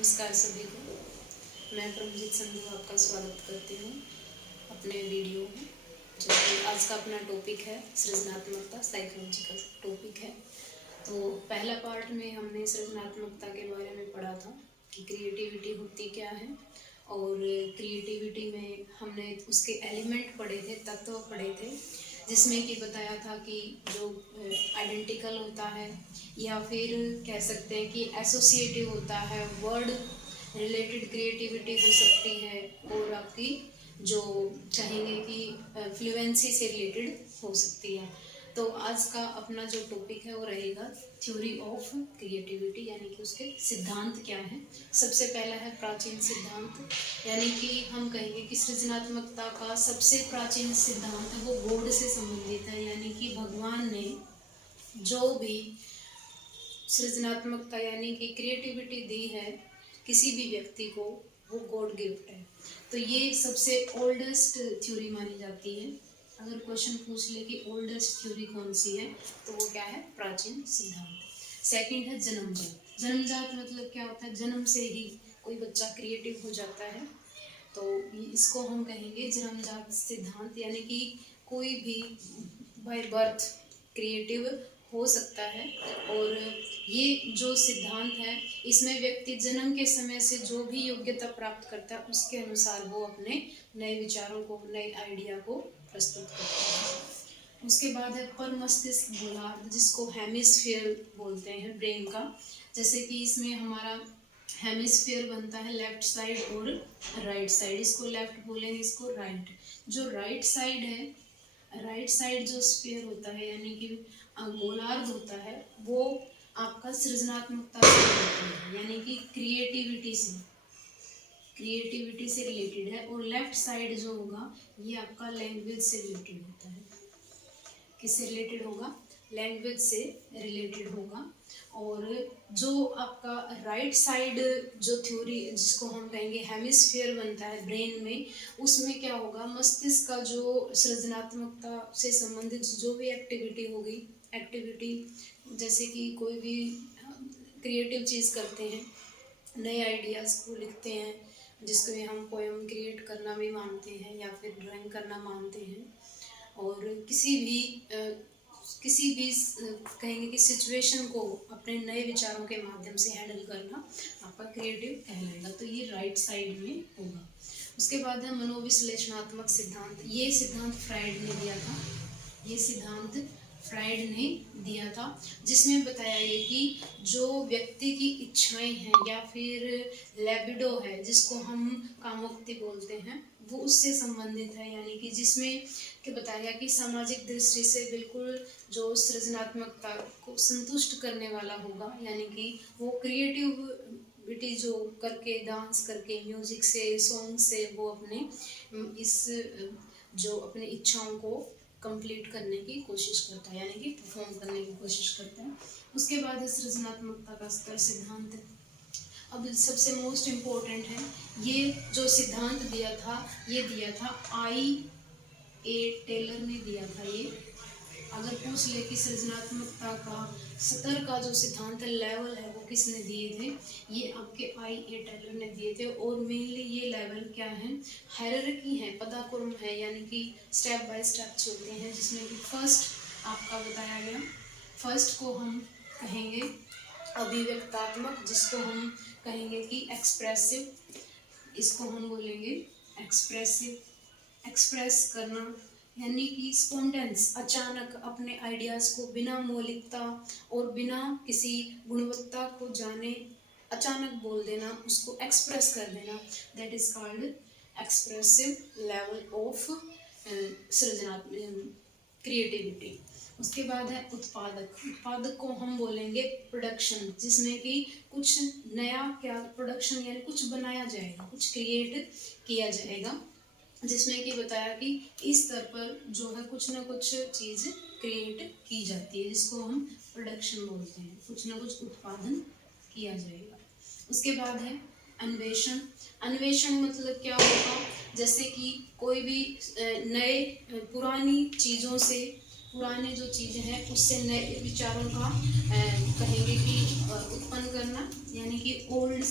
नमस्कार सभी को। मैं परमजीत संधू आपका स्वागत करती हूँ अपने वीडियो में। जो कि आज का अपना टॉपिक है सृजनात्मकता, साइकोलॉजिकल टॉपिक है। तो पहला पार्ट में हमने सृजनात्मकता के बारे में पढ़ा था कि क्रिएटिविटी होती क्या है, और क्रिएटिविटी में हमने उसके एलिमेंट पढ़े थे, तत्व पढ़े थे, जिसमें कि बताया था कि जो आइडेंटिकल होता है या फिर कह सकते हैं कि एसोसिएटिव होता है, वर्ड रिलेटेड क्रिएटिविटी हो सकती है, और आपकी जो कहेंगे कि फ्लुएंसी से रिलेटेड हो सकती है। तो आज का अपना जो टॉपिक है वो रहेगा थ्योरी ऑफ क्रिएटिविटी, यानी कि उसके सिद्धांत क्या है। सबसे पहला है प्राचीन सिद्धांत, यानी कि हम कहेंगे कि सृजनात्मकता का सबसे प्राचीन सिद्धांत वो गॉड से संबंधित है, यानी कि भगवान ने जो भी सृजनात्मकता यानी कि क्रिएटिविटी दी है किसी भी व्यक्ति को, वो गॉड गिफ्ट है। तो ये सबसे ओल्डेस्ट थ्योरी मानी जाती है। अगर क्वेश्चन पूछ ले कि ओल्डेस्ट थ्योरी कौन सी है, तो वो क्या है, प्राचीन सिद्धांत। सेकंड है जन्मजात। जन्मजात मतलब क्या होता है, जन्म से ही कोई बच्चा क्रिएटिव हो जाता है, तो इसको हम कहेंगे जन्मजात सिद्धांत, यानी कि कोई भी बाय बर्थ क्रिएटिव हो सकता है। और ये जो सिद्धांत है, इसमें व्यक्ति जन्म के समय से जो भी योग्यता प्राप्त करता है उसके अनुसार वो अपने नए विचारों को, नए आइडिया को प्रस्तुत करता है। उसके बाद है पर मस्तिष्क गोलार्ध, जिसको हेमिस्फीयर बोलते हैं ब्रेन का। जैसे कि इसमें हमारा हेमिस्फीयर बनता है लेफ्ट साइड और राइट साइड। इसको लेफ्ट बोलेंगे, इसको राइट। जो राइट साइड है, राइट साइड जो स्फीयर होता है यानी कि गोलार्ध होता है, वो आपका सृजनात्मकता से रिलेटेड है, यानी कि क्रिएटिविटी से रिलेटेड है। और लेफ्ट साइड जो होगा ये आपका लैंग्वेज से रिलेटेड होता है। किससे रिलेटेड होगा, लैंग्वेज से रिलेटेड होगा। और जो आपका राइट साइड जो थ्योरी, जिसको हम कहेंगे हेमिस्फीयर बनता है ब्रेन में, उसमें क्या होगा, मस्तिष्क का जो सृजनात्मकता से संबंधित जो भी एक्टिविटी जैसे कि कोई भी क्रिएटिव चीज़ करते हैं, नए आइडियाज़ को लिखते हैं, जिसको हम पोएम क्रिएट करना भी मानते हैं या फिर ड्राइंग करना मानते हैं। और किसी भी कहेंगे कि सिचुएशन को अपने नए विचारों के माध्यम से हैंडल करना आपका क्रिएटिव कहलाएगा। तो ये राइट साइड में होगा। उसके बाद है मनोविश्लेषणात्मक सिद्धांत। ये सिद्धांत फ्राइड ने दिया था, जिसमें बताया गया कि जो व्यक्ति की इच्छाएं हैं या फिर लैबिडो है, जिसको हम कामोक्ति बोलते हैं, वो उससे संबंधित है, यानी कि जिसमें कि बताया कि सामाजिक दृष्टि से बिल्कुल जो सृजनात्मकता को संतुष्ट करने वाला होगा, यानी कि वो क्रिएटिविटी जो करके, डांस करके, म्यूजिक से, सॉन्ग से वो अपने अपनी इच्छाओं को कंप्लीट करने की कोशिश करता है, यानी कि परफॉर्म करने की कोशिश करता है। उसके बाद है सृजनात्मकता का स्तर सिद्धांत। अब सबसे मोस्ट इम्पोर्टेंट है, ये जो सिद्धांत दिया था I.A. टेलर ने दिया था। ये अगर पूछ ले कि सृजनात्मकता का स्तर का जो सिद्धांत लेवल है वो किसने दिए थे, ये आपके I.A. टेलर ने दिए थे। और मेनली ये लेवल क्या है, हायरार्की है, पदाक्रम है, यानी कि स्टेप बाय स्टेप चलते हैं, जिसमें कि फर्स्ट आपका बताया गया, फर्स्ट को हम कहेंगे अभिव्यक्तात्मक, जिसको हम कहेंगे कि एक्सप्रेसिव, इसको हम बोलेंगे एक्सप्रेस करना, यानी कि स्पॉन्टेन्स, अचानक अपने आइडियाज़ को बिना मौलिकता और बिना किसी गुणवत्ता को जाने अचानक बोल देना, उसको एक्सप्रेस कर देना, that is called expressive level of सृजनात्मक क्रिएटिविटी। उसके बाद है उत्पादक को हम बोलेंगे प्रोडक्शन, जिसमें कि कुछ नया प्रोडक्शन यानी कुछ बनाया जाएगा, कुछ क्रिएट किया जाएगा, जिसमें कि बताया कि इस स्तर पर जो है कुछ ना कुछ चीज़ क्रिएट की जाती है, जिसको हम प्रोडक्शन बोलते हैं, कुछ ना कुछ उत्पादन किया जाएगा। उसके बाद है अन्वेषण मतलब क्या होगा, जैसे कि कोई भी नए पुरानी चीज़ों से पुराने जो चीज़ें हैं उससे नए विचारों का कहेंगे कि उत्पन्न करना, यानी कि ओल्ड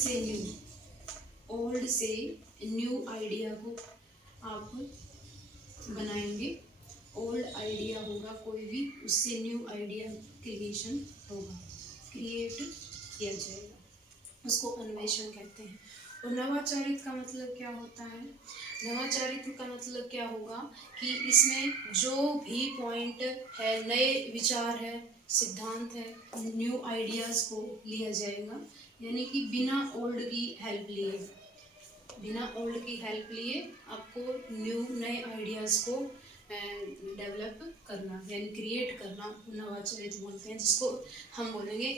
से न्यू आइडिया को आप बनाएंगे। ओल्ड आइडिया होगा कोई भी, उससे न्यू आइडिया क्रिएशन होगा, क्रिएट किया जाएगा, उसको अन्वेषण कहते हैं। और नवाचारित का मतलब क्या होता है? नवाचारित का मतलब क्या होगा कि इसमें जो भी पॉइंट है, नए विचार है, सिद्धांत है, न्यू आइडियाज को लिया जाएगा, यानी कि बिना ओल्ड की हेल्प लिए आपको नए आइडियाज को डेवलप करना, यानी क्रिएट करना, नवाचारित बोलते हैं, जिसको हम बोलेंगे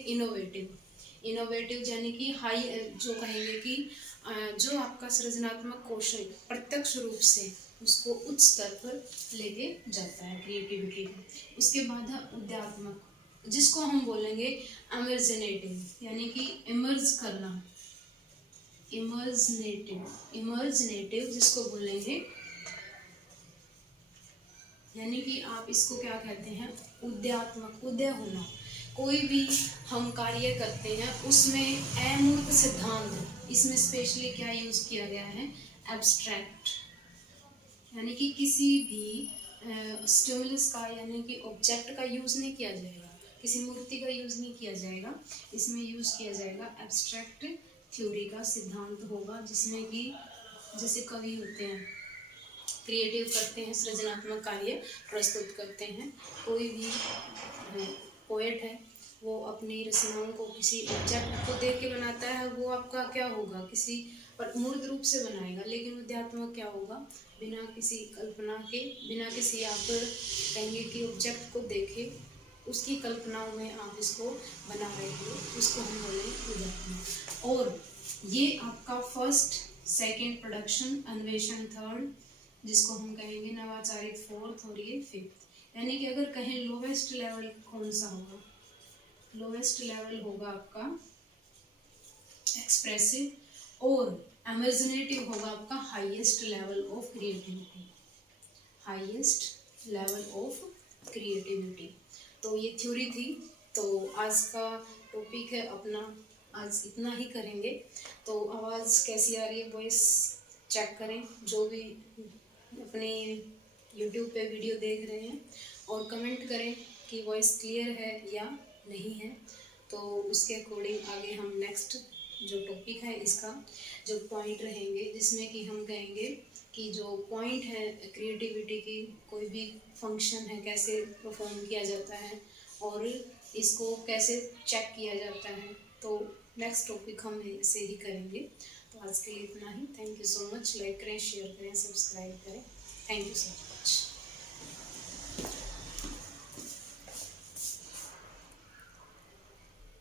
इनोवेटिव, यानी कि हाई, जो कहेंगे कि जो आपका सृजनात्मक कौशल प्रत्यक्ष रूप से उसको उच्च स्तर पर लेके जाता है, क्रिएटिविटी को। उसके बाद है उद्यात्मक, जिसको हम बोलेंगे इमर्जनेटिव, यानी कि इमर्ज करना, इमर्जनेटिव जिसको बोलेंगे, यानी कि आप इसको क्या कहते हैं? उद्यात्मक, उदय होना। कोई भी हम कार्य करते हैं उसमें अमूर्त सिद्धांत, इसमें स्पेशली क्या यूज किया गया है? एब्स्ट्रैक्ट, यानी कि किसी भी स्टिमुलस का, यानी कि ऑब्जेक्ट का यूज नहीं किया जाएगा, किसी मूर्ति का यूज नहीं किया जाएगा, इसमें यूज किया जाएगा एब्स्ट्रैक्ट थ्योरी का सिद्धांत होगा, जिसमें कि जैसे कवि होते हैं, क्रिएटिव करते हैं, सृजनात्मक कार्य प्रस्तुत करते हैं, कोई भी पोएट है वो अपनी रचनाओं को किसी ऑब्जेक्ट को देख के बनाता है, वो आपका क्या होगा? किसी पर मूर्त रूप से बनाएगा। लेकिन उद्यात्मक क्या होगा? बिना किसी कल्पना के, बिना किसी आप कहेंगे कि ऑब्जेक्ट को देखे, उसकी कल्पनाओं में आप इसको बना रहे हो, उसको हम बोलेंगे उद्यात्मक। और ये आपका फर्स्ट, सेकेंड प्रोडक्शन, अन्वेषण थर्ड, जिसको हम कहेंगे नवाचारित फोर्थ, और ये फिफ्थ। यानी कि अगर कहें लोवेस्ट लेवल कौन सा होगा? लोवेस्ट लेवल होगा आपका एक्सप्रेसिव, और इमेजिनेटिव होगा आपका highest level of creativity, highest level of creativity. तो ये थ्योरी थी। तो आज का टॉपिक है अपना, आज इतना ही करेंगे। तो आवाज़ कैसी आ रही है, वॉइस चेक करें, जो भी अपने YouTube पे वीडियो देख रहे हैं, और कमेंट करें कि वॉइस क्लियर है या नहीं है। तो उसके अकॉर्डिंग आगे हम नेक्स्ट जो टॉपिक है, इसका जो पॉइंट रहेंगे, जिसमें कि हम कहेंगे कि जो पॉइंट है क्रिएटिविटी की, कोई भी फंक्शन है कैसे परफॉर्म किया जाता है और इसको कैसे चेक किया जाता है। तो नेक्स्ट टॉपिक हम ऐसे ही करेंगे। तो आज के लिए इतना ही। Thank you so much. Like करें, शेयर करें, सब्सक्राइब करें। Thank you so much.